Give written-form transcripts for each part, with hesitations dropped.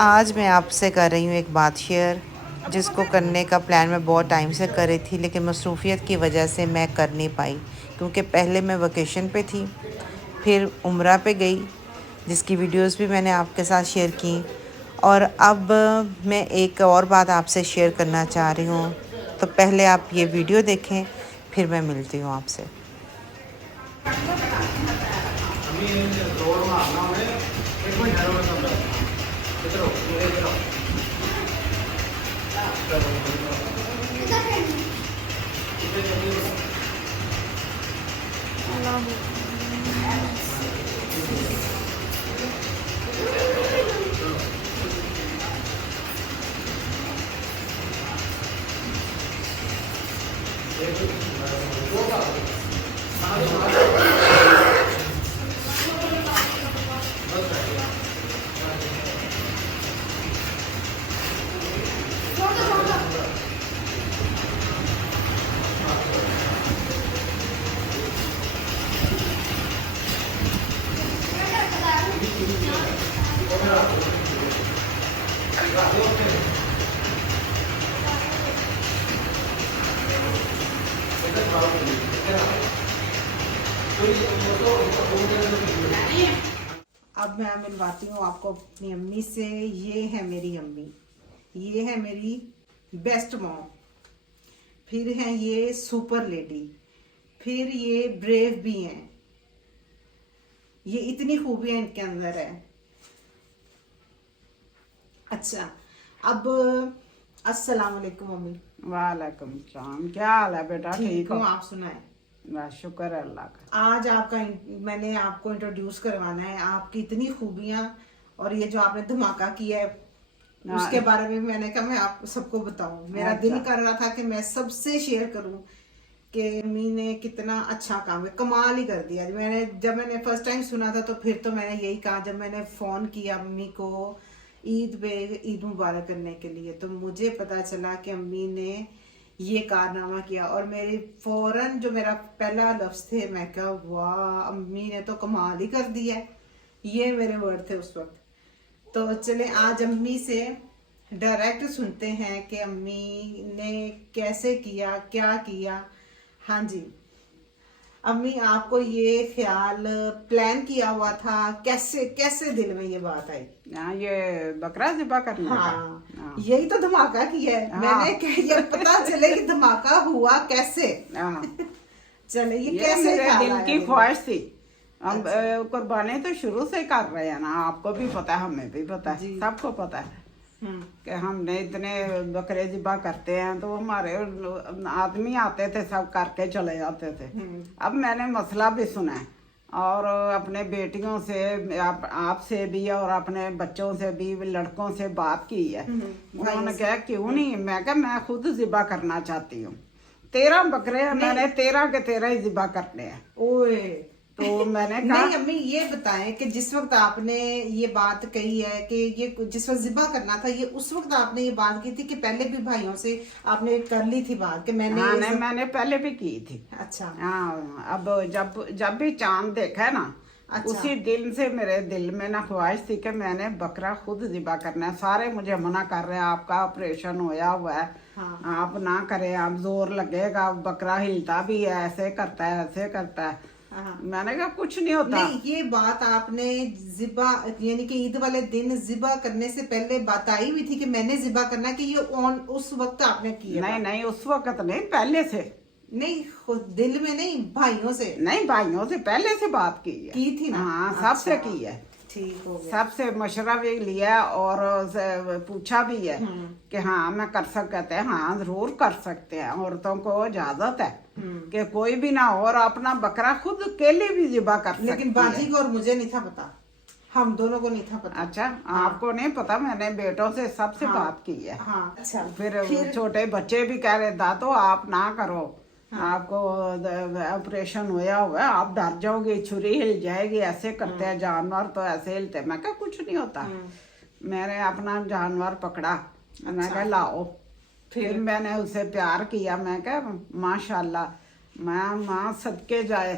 आज मैं आपसे कर रही हूँ एक बात शेयर, जिसको करने का प्लान मैं बहुत टाइम से कर रही थी, लेकिन मसरूफ़ियत की वजह से मैं कर नहीं पाई। क्योंकि पहले मैं वकेशन पे थी, फिर उम्रा पे गई, जिसकी वीडियोस भी मैंने आपके साथ शेयर की। और अब मैं एक और बात आपसे शेयर करना चाह रही हूँ। तो पहले आप ये वीडियो देखें, फिर मैं मिलती हूँ आपसे। अब मैं मिलवाती हूँ आपको अपनी अम्मी से। ये है मेरी अम्मी, ये है मेरी बेस्ट मॉम, फिर हैं ये सुपर लेडी, फिर ये ब्रेव भी हैं। ये इतनी खूबियां इनके अंदर है। अच्छा, अब अस्सलाम वालेकुम अम्मी। वालेकुम सलाम। क्या हाल है बेटा? ठीक हो? आप सुनाए। बस शुक्र है अल्लाह का। आज मैंने आपको इंट्रोड्यूस करवाना है, आपकी इतनी खूबियां। और ये जो आपने धमाका किया है, उसके बारे में मैंने कहा मैं आप सबको बताऊं। मेरा दिल कर रहा था कि मैं सबसे शेयर करूं कि अम्मी ने कितना अच्छा काम है, कमाल ही कर दिया। जब मैंने फर्स्ट टाइम सुना था, तो फिर तो मैंने यही कहा, जब मैंने फोन किया अम्मी को ईद पे ईद मुबारक करने के लिए, तो मुझे पता चला कि अम्मी ने ये कारनामा किया। और मेरी फौरन जो मेरा पहला लफ्ज थे, मैं कहा वाह अम्मी ने तो कमाल ही कर दिया है। ये मेरे वर्ड थे उस वक्त। तो चले आज अम्मी से डायरेक्ट सुनते हैं कि अम्मी ने कैसे किया, क्या किया। हाँ जी अम्मी, आपको ये ख्याल प्लान किया हुआ था, कैसे कैसे दिल में ये बात आई? ये बकरा ज़िबा करने का। हाँ, यही तो धमाका किया है। मैंने क्या ये पता चले कि धमाका हुआ कैसे। चले ये कैसे मेरे ख्याल दिल आया की दिल में? ख्वाहिश थी। हम कुर्बानी तो शुरू से कर रहे हैं ना, आपको भी पता है, हमें भी पता है, सबको पता है कि हमने इतने बकरे ज़िबा करते हैं। तो हमारे आदमी आते थे, सब करके चले जाते थे। अब मैंने मसला भी सुना है, और अपने बेटियों से, आपसे भी, और अपने बच्चों से भी, लड़कों से बात की है। उन्होंने कहा क्यों नहीं, मैं कहा मैं खुद ज़िबा करना चाहती हूँ। 13 बकरे हैं, मैंने 13 के 13 ही ज़िबा करने हैं। ओए, तो मैंने कहा नहीं अम्मी ये बताएं कि जिस वक्त आपने ये बात कही है कि ये जिस वक्त जिबा करना था, ये उस वक्त आपने ये बात की थी कि पहले भी भाइयों से आपने कर ली थी बात कि मैंने? हाँ नहीं, मैंने पहले भी की थी। अच्छा हाँ, अब जब जब भी चांद देखा है ना, अच्छा। उसी दिन से मेरे दिल में ना ख्वाहिश थी कि मैंने बकरा खुद ज़िबा करना है। सारे मुझे मना कर रहे हैं, आपका ऑपरेशन होया हुआ है, हाँ। आप ना करें, आप जोर लगेगा, बकरा हिलता भी है, ऐसे करता है, ऐसे करता है। हाँ। मैंने कहा कुछ नहीं होता। नहीं, ये बात आपने जिबा यानी कि ईद वाले दिन जिबा करने से पहले बताई हुई थी कि मैंने जिबा करना, कि ये ऑन उस वक्त आपने किया? नहीं नहीं, उस वक्त नहीं, पहले से। नहीं, खुद दिल में नहीं, भाइयों से? नहीं, भाइयों से पहले से बात की है। की थी ना? हाँ, सबसे अच्छा, की है। ठीक हो गया। सबसे मशवरा भी लिया और पूछा भी है कि हाँ मैं कर सकते हैं। हाँ जरूर कर सकते हैं, औरतों को इजाजत है कि कोई भी ना हो और अपना बकरा खुद अकेले भी ज़िबा कर सकती है। लेकिन बाजी को और मुझे नहीं था पता, हम दोनों को नहीं था पता। अच्छा, आपको नहीं पता? मैंने बेटों से सबसे बात की है। हाँ, अच्छा। फिर छोटे बच्चे भी कह रहे दादो आप ना करो, आपको ऑपरेशन होया हुआ है, आप डर जाओगे, छुरी हिल जाएगी, ऐसे करते हैं जानवर तो ऐसे हिलते। मैं कहा कुछ नहीं होता। मैंने अपना जानवर पकड़ा, मैं कहा लाओ। फिर मैंने उसे प्यार किया। मैं कहा माशाल्लाह, मैं माँ सदके जाए,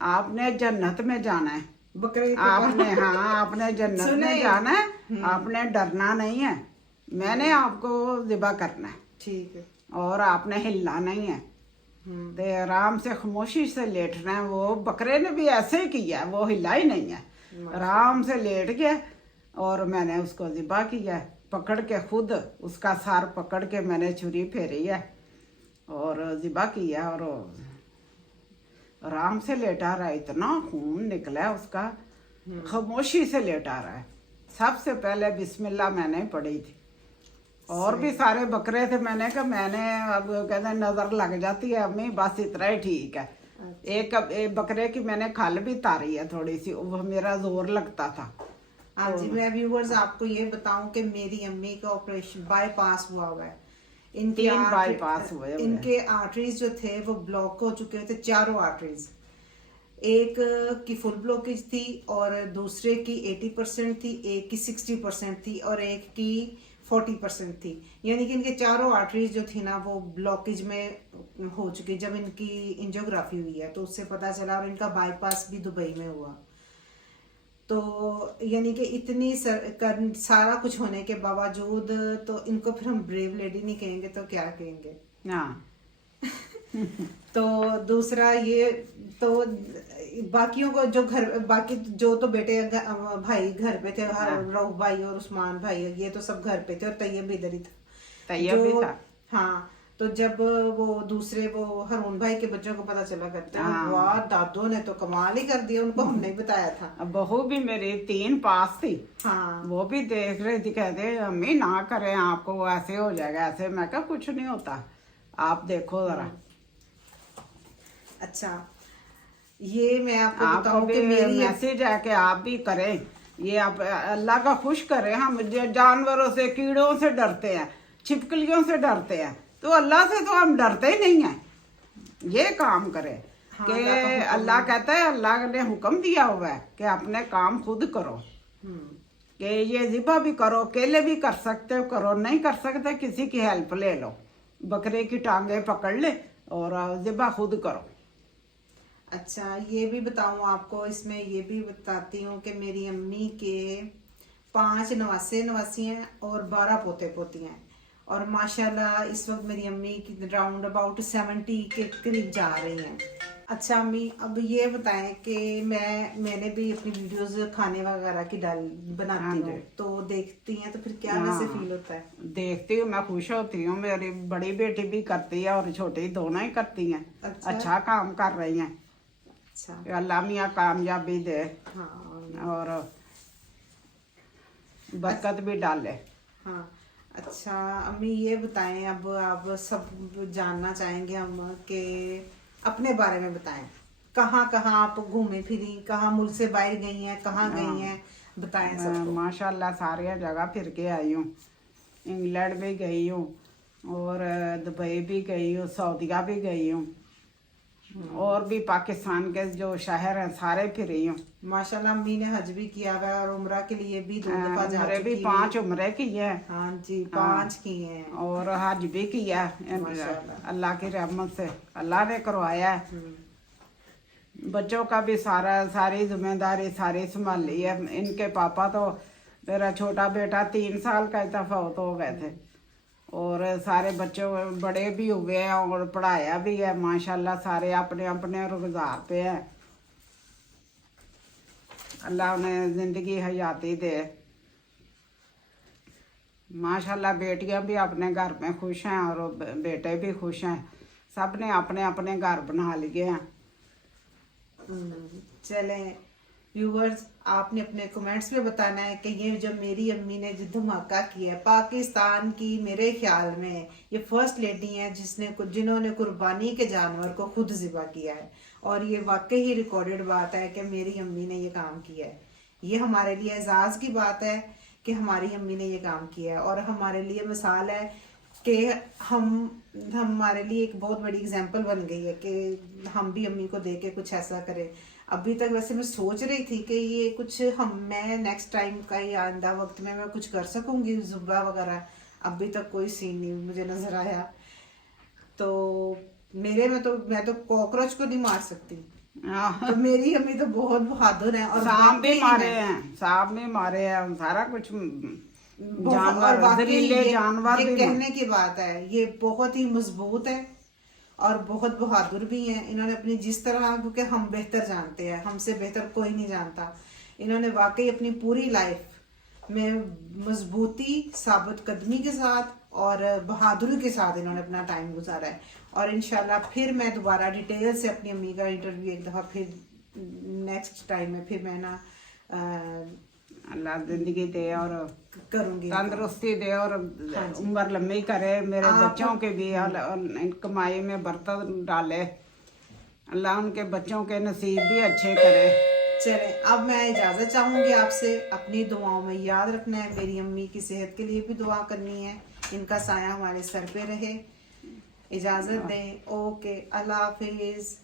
आपने जन्नत में जाना है, बकरे को आपने, हाँ आपने जन्नत में जाना है, आपने डरना नहीं है, मैंने आपको ज़िबा करना है, ठीक है। और आपने हिलना नहीं है, तो आराम से खामोशी से लेटना है। वो बकरे ने भी ऐसे ही किया है, वो हिला ही नहीं है, आराम से लेट गया और मैंने उसको ज़िबा किया है, पकड़ के खुद उसका सार पकड़ के मैंने छुरी फेरी है और ज़िबा किया, और आराम से लेटा रहा है, इतना खून निकला है उसका, खामोशी से लेटा रहा है। सबसे पहले बिस्मिल्लाह मैंने पढ़ी थी, और भी सारे बकरे थे, मैंने कहा मैंने अब कहते नजर लग जाती है अम्मी, बस इतना ही ठीक है। एक बकरे की मैंने खल भी तारी है थोड़ी सी, वो मेरा जोर लगता था। हाँ जी, मैं व्यूअर्स आपको ये बताऊं कि मेरी अम्मी का ऑपरेशन बाईपास हुआ है। इनके 3 बाईपास हुए। इनके आर्टरीज जो थे वो ब्लॉक हो चुके थे, चारों आर्टरीज। एक की फुल ब्लॉकेज थी और दूसरे की 80% थी, एक की 60% थी और एक की 40% थी। यानी कि इनके चारों आर्टरीज जो थी ना वो ब्लॉकेज में हो चुकी जब इनकी एंजियोग्राफी हुई है, तो उससे पता चला, और इनका बाईपास भी दुबई में हुआ। तो यानी कि इतनी सारा कुछ होने के बावजूद तो इनको फिर हम ब्रेव लेडी नहीं कहेंगे तो क्या कहेंगे। हाँ। तो दूसरा ये, तो बाकियों को जो घर, बाकी जो तो बेटे भाई घर पे थे, रऊफ भाई और उस्मान भाई, ये तो सब घर पे थे, और तैयब भी इधर ही था। तैयब भी था। हाँ, तो जब वो दूसरे वो हरून भाई के बच्चों को पता चला करते हैं, हाँ। वाह दादो ने तो कमाल ही कर दिया, उनको हमने ही बताया था। अब बहू भी मेरी 3 पास थी, हाँ, वो भी देख रही थी, कहते अम्मी ना करें, आपको वो ऐसे हो जाएगा ऐसे। मैं कहा कुछ नहीं होता, आप देखो जरा। अच्छा, ये मैं आपको आपको बताऊं भी कि मेरी मैसेज है कि आप भी करें, ये आप अल्लाह का खुश करें। हम जानवरों से, कीड़ों से डरते हैं, छिपकलियों से डरते हैं, तो अल्लाह से तो हम डरते ही नहीं हैं। ये काम करें कि अल्लाह कहता है, अल्लाह ने हुक्म दिया हुआ है कि अपने काम खुद करो, कि ये ज़िबा भी करो, अकेले भी कर सकते हो करो, नहीं कर सकते किसी की हेल्प ले लो, बकरे की टांगे पकड़ ले और ज़िबा खुद करो। अच्छा, ये भी बताऊं आपको, इसमें ये भी बताती हूँ कि मेरी अम्मी के 5 नवासे नवासी हैं और 12 पोते पोती हैं, और माशाल्लाह इस वक्त मेरी अम्मी की राउंड अबाउट 70 के करीब जा रही हैं। अच्छा अम्मी, अब ये बताएं कि मैंने भी अपनी वीडियोस खाने वगैरह की बनाती हूँ, तो देखती हैं तो फिर क्या वैसे फील होता है? देखती हूँ, मैं खुश होती हूँ, मेरी बड़ी बेटी भी करती है और छोटी दोनों ही करती हैं। अच्छा काम कर रही हैं। अच्छा, अल्लाह मियाँ कामयाबी दे। हाँ, और बरकत भी डाले। हाँ। अच्छा अम्मी, ये बताएं, अब आप सब जानना चाहेंगे हम कि अपने बारे में बताएं, कहाँ कहाँ आप घूमे फिरी, कहाँ मुल्क से बाहर गई हैं, कहाँ गई हैं, बताएं सब। माशाल्लाह सारी जगह फिर के आई हूँ, इंग्लैंड भी गई हूँ और दुबई भी गई हूँ, सऊदीया भी गई हूँ, और भी पाकिस्तान के जो शहर हैं सारे फिरी हूँ। माशाल्लाह अम्मी ने हज भी किया हुआ है और उम्रा के लिए भी 2 दफा जा चुकी है। भी 5 उम्रे की है। हाँ जी, 5 की हैं, और हज भी किया अल्लाह की रहमत से, अल्लाह ने करवाया है। बच्चों का भी सारी जिम्मेदारी सारी संभाली है। इनके पापा तो, मेरा छोटा बेटा 3 साल का फौत हो गए थे, और सारे बच्चों बड़े भी हुए हैं और पढ़ाया भी है माशाल्लाह, सारे अपने अपने रुज़गार पे हैं। अल्लाह उन्हें ज़िंदगी हयाती दे। माशाल्लाह बेटियां भी अपने घर में खुश हैं और बेटे भी खुश हैं, सब ने अपने अपने घर बना लिए हैं। चलें व्यूवर्स, आपने अपने कमेंट्स में बताना है कि ये जो मेरी अम्मी ने जो धमाका किया है पाकिस्तान की, मेरे ख्याल में ये फर्स्ट लेडी हैं जिन्होंने कुर्बानी के जानवर को खुद ज़िबा किया है, और ये वाकई ही रिकॉर्डेड बात है कि मेरी अम्मी ने ये काम किया है। ये हमारे लिए एजाज़ की बात है कि हमारी अम्मी ने ये काम किया है, और हमारे लिए मिसाल है कि हमारे लिए एक बहुत बड़ी एग्जाम्पल बन गई है कि हम भी अम्मी को देख के कुछ ऐसा करें। अभी तक वैसे मैं सोच रही थी कि ये कुछ मैं नेक्स्ट टाइम का या आइंदा वक्त में मैं कुछ कर सकूंगी ज़ुबा वगैरह, अभी तक कोई सीन नहीं मुझे नज़र आया। तो मेरे में तो मैं तो कॉकरोच को नहीं मार सकती, हाँ। तो मेरी अम्मी तो बहुत बहादुर है। और सांप भी वाकई मारे में- हैं, सांप भी मारे हैं, सारा कुछ और जानवर, वाकई जहरीले जानवर ये भी कहने की बात है, ये बहुत ही मजबूत है और बहुत बहादुर भी हैं। इन्होंने अपनी जिस तरह, क्योंकि हम बेहतर जानते हैं, हमसे बेहतर कोई नहीं जानता, इन्होंने वाकई अपनी पूरी लाइफ में मजबूती, साबित कदमी के साथ और बहादुरी के साथ इन्होंने अपना टाइम गुजारा है। और इंशाल्लाह फिर मैं दोबारा डिटेल से अपनी अम्मी का इंटरव्यू एक दफ़ा फिर नेक्स्ट टाइम में फिर मैं ना अल्लाह जिंदगी दे और करूँगी। तंदुरुस्ती दे और उम्र लंबी करे, मेरे बच्चों के भी कमाई में बरकत डाले, अल्लाह उनके बच्चों के नसीब भी अच्छे करे। चले, अब मैं इजाज़त चाहूँगी आपसे, अपनी दुआओं में याद रखना है, मेरी अम्मी की सेहत के लिए भी दुआ करनी है, इनका साया हमारे सर पे रहे। इजाज़त दें, ओके, अल्लाह हाफिज़।